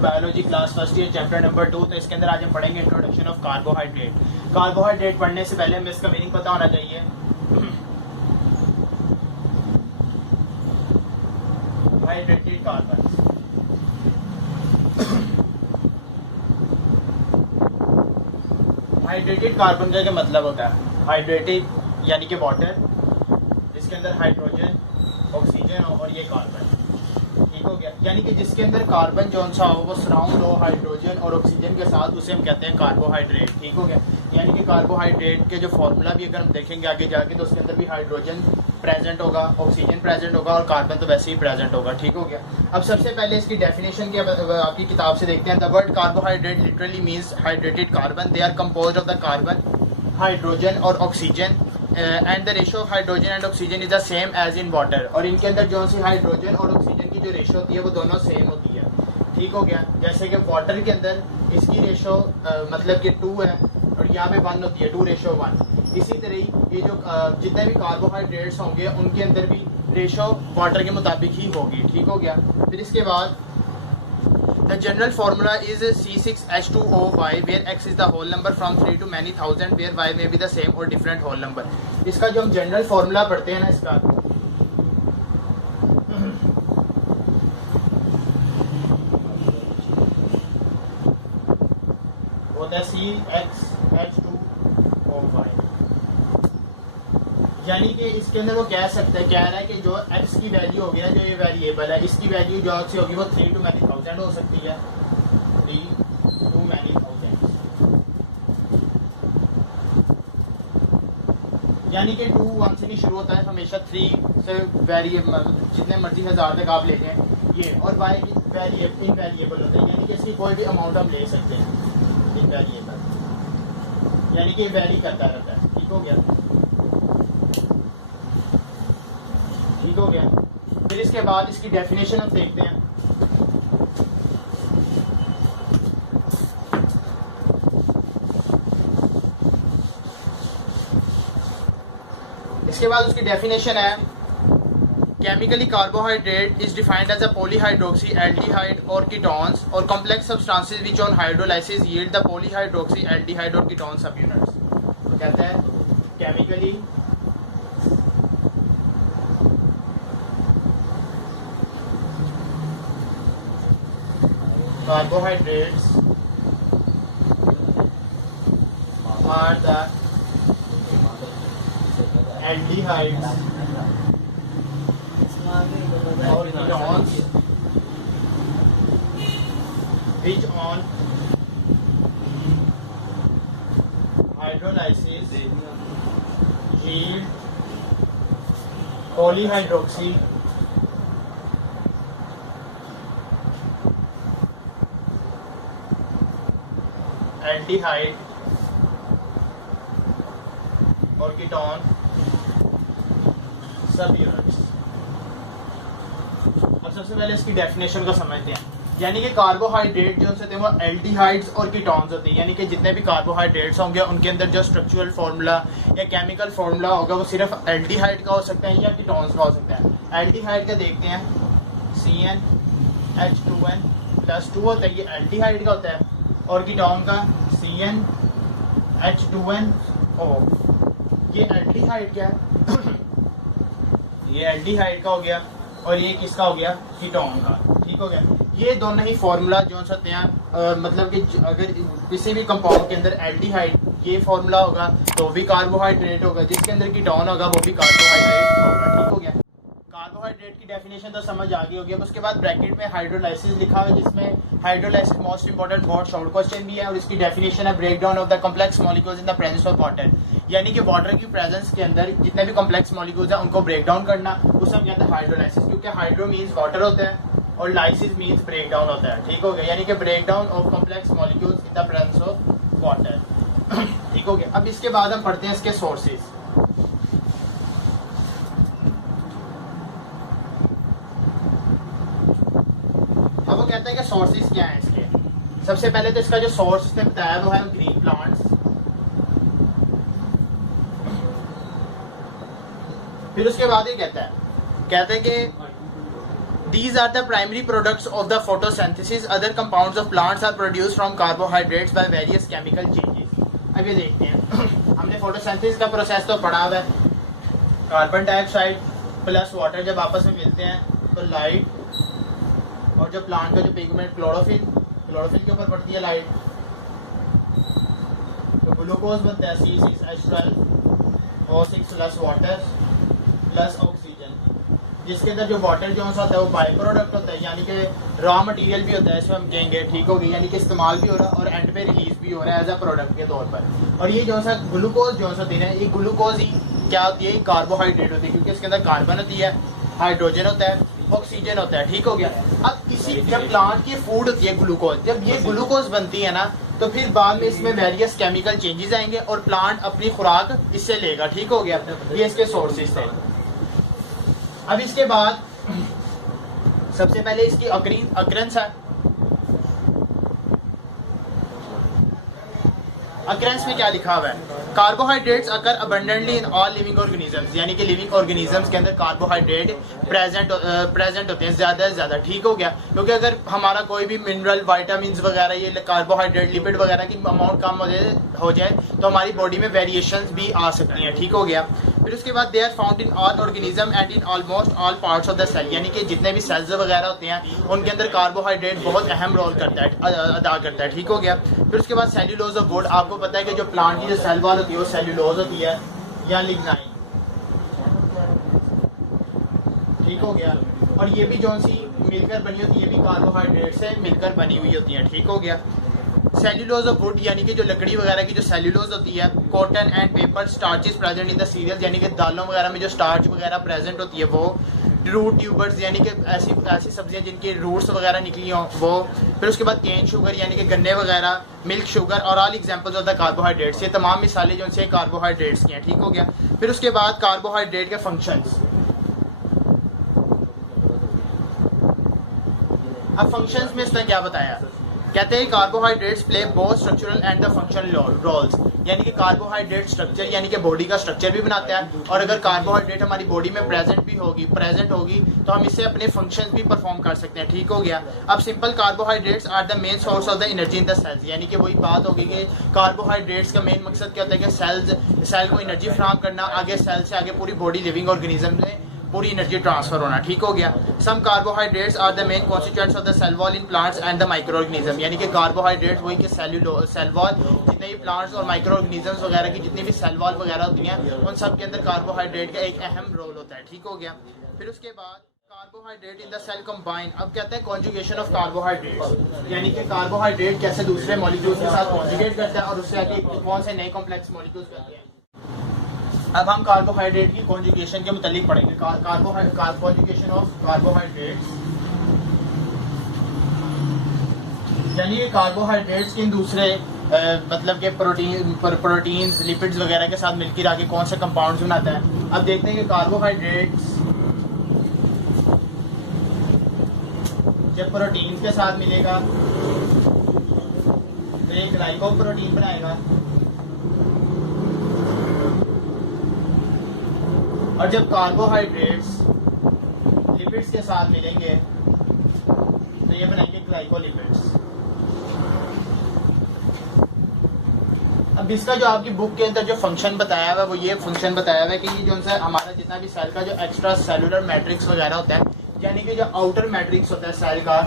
Biology class first year chapter number 2। तो इसके अंदर आज हम पढ़ेंगे इंट्रोडक्शन ऑफ कार्बोहाइड्रेट। कार्बोहाइड्रेट पढ़ने से पहले हमें इसका मीनिंग पता होना चाहिए। हाइड्रेटेड कार्बन, हाइड्रेटेड कार्बन का क्या मतलब होता है? हाइड्रेटेड यानी कि वाटर, जिसके अंदर हाइड्रोजन, ऑक्सीजन और ये कार्बन, ठीक हो गया। यानी कि जिसके अंदर कार्बन जौन सा हो वो सराउंड हो हाइड्रोजन और ऑक्सीजन के साथ, उसे हम कहते हैं कार्बोहाइड्रेट, ठीक हो गया। यानी कि कार्बोहाइड्रेट के जो फॉर्मूला भी अगर हम देखेंगे आगे जाके तो उसके अंदर भी हाइड्रोजन प्रेजेंट होगा, ऑक्सीजन प्रेजेंट होगा और कार्बन तो वैसे ही प्रेजेंट होगा, ठीक हो गया। अब सबसे पहले इसकी डेफिनेशन की आपकी किताब से देखते हैं। The word carbohydrate literally means hydrated carbon. They are composed of the carbon, hydrogen और oxygen and the ratio of hydrogen and oxygen is the same as in water. और इनके अंदर जो सी हाइड्रोजन और ऑक्सीजन की जो ratio होती है वो दोनों सेम होती है, ठीक हो गया। जैसे कि वाटर के अंदर इसकी रेशियो मतलब कि 2 है और यहाँ पे 1 होती है, 2:1। इसी तरह ही ये जो जितने भी कार्बोहाइड्रेट्स होंगे उनके अंदर भी रेशियो वाटर के मुताबिक ही होगी, ठीक हो गया। फिर इसके बाद the general formula is C6H2OY where X is the whole number from 3 to many thousand where Y may be the same or different whole number। इसका जो हम जनरल फॉर्मूला पढ़ते हैं ना, इसका होता है CXH2OY। यानी कि इसके अंदर वो कह सकते हैं, कह रहा है कि जो x की वैल्यू होगी ना, जो ये वेरिएबल है, इसकी वैल्यू जो सी होगी वो 3 to many thousand हो सकती है, 3 to many thousand। यानी कि 2 1 से नहीं शुरू होता है, हमेशा 3 से वेरिएबल जितने मर्जी हजार तक आप ले लें ये, और y की वेरिएबल इनवेरिएबल होता है, यानी कि इसकी कोई भी अमाउंट हम ले सकते हैं इनवेरिएबल, यानी कि वेरी करता रहता है, ठीक हो गया, ठीक हो गया। फिर इसके बाद इसकी डेफिनेशन हम देखते हैं। इसके बाद उसकी डेफिनेशन है, chemically carbohydrate is defined as a polyhydroxy aldehyde और कीटोन्स और complex substances which on hydrolysis yield the polyhydroxy aldehyde और कीटोन सबयूनिट्स। कहता है chemically carbohydrates are the aldehydes or ketones which on hydrolysis yield polyhydroxy aldehyde और ketone सब units. अब सबसे पहले इसकी डेफिनेशन को समझते हैं। यानी कि कार्बोहाइड्रेट जो होते हैं वो एल्डिहाइड्स और कीटोन्स होते हैं, यानी कि जितने भी कार्बोहाइड्रेट्स होंगे उनके अंदर जो स्ट्रक्चरल फार्मूला या केमिकल फार्मूला होगा वो सिर्फ एल्डिहाइड का हो सकता है या कीटोन्स का हो सकता है। एल्डिहाइड का देखते हैं, CnH2n+2 होता है, ये एल्डिहाइड का होता है, और कीटोन का CnH2nO। ये एल्डिहाइड क्या है? ये एल्डिहाइड का हो गया और ये किसका हो गया? कीटोन का, ठीक हो गया। ये दोनों ही फार्मूला जो होते हैं मतलब कि अगर किसी भी कंपाउंड के अंदर एल्डिहाइड ये फार्मूला होगा तो भी कार्बोहाइड्रेट होगा, जिसके अंदर कीटोन होगा वो भी कार्बोहाइड्रेट होगा, ठीक हो गया। कार्बोहाइड्रेट की डेफिनेशन तो समझ आ गई होगी। अब उसके बाद ब्रैकेट में हाइड्रोलाइसिस लिखा है, जिसमें हाइड्रोलाइसिस मोस्ट इंपॉर्टेंट बहुत शॉर्ट क्वेश्चन भी है, और इसकी डेफिनेशन है break down of the complex molecules in the presence of water. यानी कि वाटर की प्रेजेंस के अंदर जितने भी कॉम्प्लेक्स मॉलिक्यूल्स हैं उनको ब्रेक डाउन करना, उसे हम कहते हैं हाइड्रोलाइसिस, क्योंकि हाइड्रो मीन्स वाटर होता है और लाइसिस मीन्स ब्रेक डाउन होता है, ठीक हो गया। यानी कि break down of complex molecules in the presence of water, ठीक हो गया। अब इसके बाद हम पढ़ते हैं इसके सोर्सेज। अब वो कहते हैं कि सोर्सेज क्या है इसके। सबसे पहले तो इसका जो सोर्स इसने बताया वो है ग्रीन प्लांट्स, फिर उसके बाद ये कहता है कि These are the primary products of the photosynthesis. Other compounds of plants are produced from carbohydrates by various chemical changes. अब ये देखते हैं हमने फोटोसिंथेसिस का प्रोसेस तो पढ़ा हुआ है। कार्बन डाइऑक्साइड प्लस वाटर जब आपस में मिलते हैं तो लाइट, और जब प्लांट का जो पिगमेंट क्लोरोफिल के ऊपर पड़ती है लाइट, तो ग्लूकोज बनता है C6H12 O6 plus water plus oxygen, जिसके अंदर जो वाटर जो सा होता है वो बाई प्रोडक्ट होता है, यानी कि रॉ मटेरियल भी होता है, इसमें हम कहेंगे, ठीक हो गई, यानी कि इस्तेमाल भी हो रहा है और एंड पे रिलीज भी हो रहा है एज अ प्रोडक्ट के तौर पर। और ये जो सा ग्लूकोज जो सा दे रहे हैं, ये ग्लूकोज ही क्या होती है, कार्बोहाइड्रेट होती है, क्योंकि इसके अंदर कार्बन होती है, हाइड्रोजन होता है, ऑक्सीजन होता है, ठीक हो गया। अब इसी जब प्लांट की फूड होती है ग्लूकोज, जब ये ग्लूकोज बनती है ना, तो फिर बाद में इसमें वेरियस केमिकल चेंजेस आएंगे और प्लांट अपनी खुराक इससे लेगा, ठीक हो गया। ये इसके सोर्सेज थे। अब इसके बाद सबसे पहले इसकी अक्रेंस है। अक्रेंस में क्या लिखा हुआ है, carbohydrates occur abundantly in all living organisms, यानी कि लिविंग ऑर्गेनिजम्स के अंदर कार्बोहाइड्रेट प्रेजेंट होते हैं ज्यादा से ज्यादा, ठीक हो गया। क्योंकि अगर हमारा कोई भी मिनरल, विटामिन वगैरह, ये कार्बोहाइड्रेट, लिपिड वगैरह की अमाउंट कम हो जाए तो हमारी बॉडी में वेरिएशंस भी आ सकती हैं, ठीक हो गया। फिर उसके बाद they are found in all organism and in almost all parts of the cell, यानी कि जितने भी सेल्स वगैरह होते हैं उनके अंदर कार्बोहाइड्रेट बहुत अहम रोल करता है, अदा करता है, ठीक हो गया। फिर उसके बाद सेल्यूलोज ऑफ वुड, आपको पता है कि जो प्लांट की जो सेल वॉल होती है वो सेल्यूलोज होती है या लिग्नाइन, ठीक हो गया। और ये भी जो सी मिलकर बनी होती है, ये भी कार्बोहाइड्रेट से मिलकर बनी हुई होती है, ठीक हो गया। सेल्यूलोज ऑफ वुड, यानी कि जो लकड़ी वगैरह की जो सेल्यूलोज होती है, cotton and paper, starches present in the cereals, यानी कि दालों वगैरह में जो स्टार्च वगैरह प्रेजेंट होती है वो, रूट ट्यूबर्स, यानी कि ऐसी सब्जियां जिनके रूट्स वगैरह निकली हों वो। फिर उसके बाद केन शुगर, यानी कि गन्ने वगैरह, मिल्क शुगर और all examples of the carbohydrates, ये तमाम मिसालें जो से कार्बोहाइड्रेट्स की हैं, ठीक हो गया। फिर उसके बाद कार्बोहाइड्रेट के फंक्शंस। अब फंक्शंस में इसने क्या बताया, कहते हैं carbohydrates play both structural and the functional roles, यानी कि कार्बोहाइड्रेट स्ट्रक्चर यानी कि बॉडी का स्ट्रक्चर भी बनाता है, और अगर कार्बोहाइड्रेट हमारी बॉडी में प्रेजेंट होगी तो हम इससे अपने फंक्शंस भी परफॉर्म कर सकते हैं, ठीक हो गया। अब simple carbohydrates are the main source of the energy in the cells, यानी कि वही बात होगी कि कार्बोहाइड्रेट्स का मेन मकसद क्या होता है कि सेल को एनर्जी फ्राहम करना, आगे सेल से आगे पूरी बॉडी लिविंग ऑर्गेनिज्म में पूरी एनर्जी ट्रांसफर होना, ठीक हो गया। Some carbohydrates are the main constituents of the cell wall in plants and the micro organism, यानी कि कार्बोहाइड्रेट्स वही के सेल वॉल, जितने भी प्लांट्स और माइक्रो ऑर्गेनिजम्स वगैरह की जितनी भी सेल वॉल वगैरह होती हैं उन सब के अंदर कार्बोहाइड्रेट का एक अहम रोल होता है, ठीक हो गया। फिर उसके बाद carbohydrate in the cell combine, अब कहते हैं कॉन्जुगेशन ऑफ कार्बोहाइड्रेट्स, यानी कि कार्बोहाइड्रेट कैसे दूसरे मॉलिक्यूल्स के साथ कॉन्जुगेट करता है और उससे आगे कौन से नए कॉम्प्लेक्स मॉलिक्यूल्स बनते हैं। अब हम कार्बोहाइड्रेट की कॉन्जुगेशन के मुतालिक पढ़ेंगे, कॉन्जुगेशन ऑफ कार्बोहाइड्रेट्स, यानी कि कार्बोहाइड्रेट्स के दूसरे मतलब के प्रोटीन्स, लिपिड्स वगैरह के साथ मिलकर आगे कौन से कंपाउंड्स बनाता है। अब देखते हैं कि कार्बोहाइड्रेट्स जब प्रोटीन्स के साथ मिलेगा तो एक ग्लाइकोप्रोटीन बनाएगा, और जब कार्बोहाइड्रेट्स लिपिड्स के साथ मिलेंगे तो ये बनाएंगे ग्लाइकोलिपिड्स। अब इसका जो आपकी बुक के अंदर जो फंक्शन बताया हुआ है वो ये फंक्शन बताया हुआ है कि ये जो सा हमारा जितना भी सेल का जो एक्स्ट्रा सेलुलर मैट्रिक्स वगैरह होता है, यानी कि जो आउटर मैट्रिक्स होता है सेल का,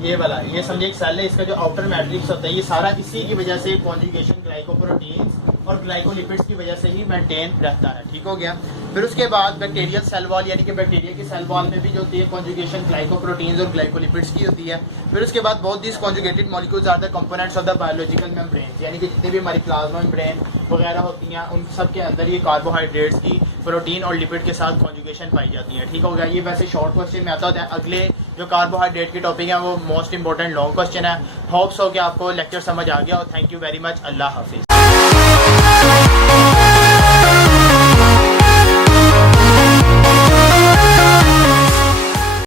ये वाला, ये समझे एक सेल है, इसका जो आउटर मैट्रिक्स होता है ये सारा इसी की वजह से कॉन्जुगेशन ग्लाइकोप्रोटीन्स और ग्लाइकोलिपिड्स की वजह से ही मेंटेन रहता है, ठीक हो गया। फिर उसके बाद बैक्टीरियल सेल वॉल, यानी कि बैक्टीरिया की सेल वॉल में भी जो होती है कॉन्जुगेशन ग्लाइकोप्रोटीन्स और ग्लाइकोलिपिड्स की होती है। फिर उसके बाद both this conjugated molecules are the components of the biological membrane, यानी कि जितने भी हमारी प्लाज्मा मेम्ब्रेन वगैरह होती हैं उन सब के अंदर ये कार्बोहाइड्रेट्स की प्रोटीन और लिपिड के साथ कॉन्जुगेशन पाई जाती है, ठीक हो गया। ये वैसे शॉर्ट क्वेश्चन में आता होता है। अगले जो कार्बोहाइड्रेट के टॉपिक है वो मोस्ट इंपॉर्टेंट लॉन्ग क्वेश्चन है। होप्स हो कि आपको लेक्चर समझ आ गया और thank you very much. Allah Hafiz.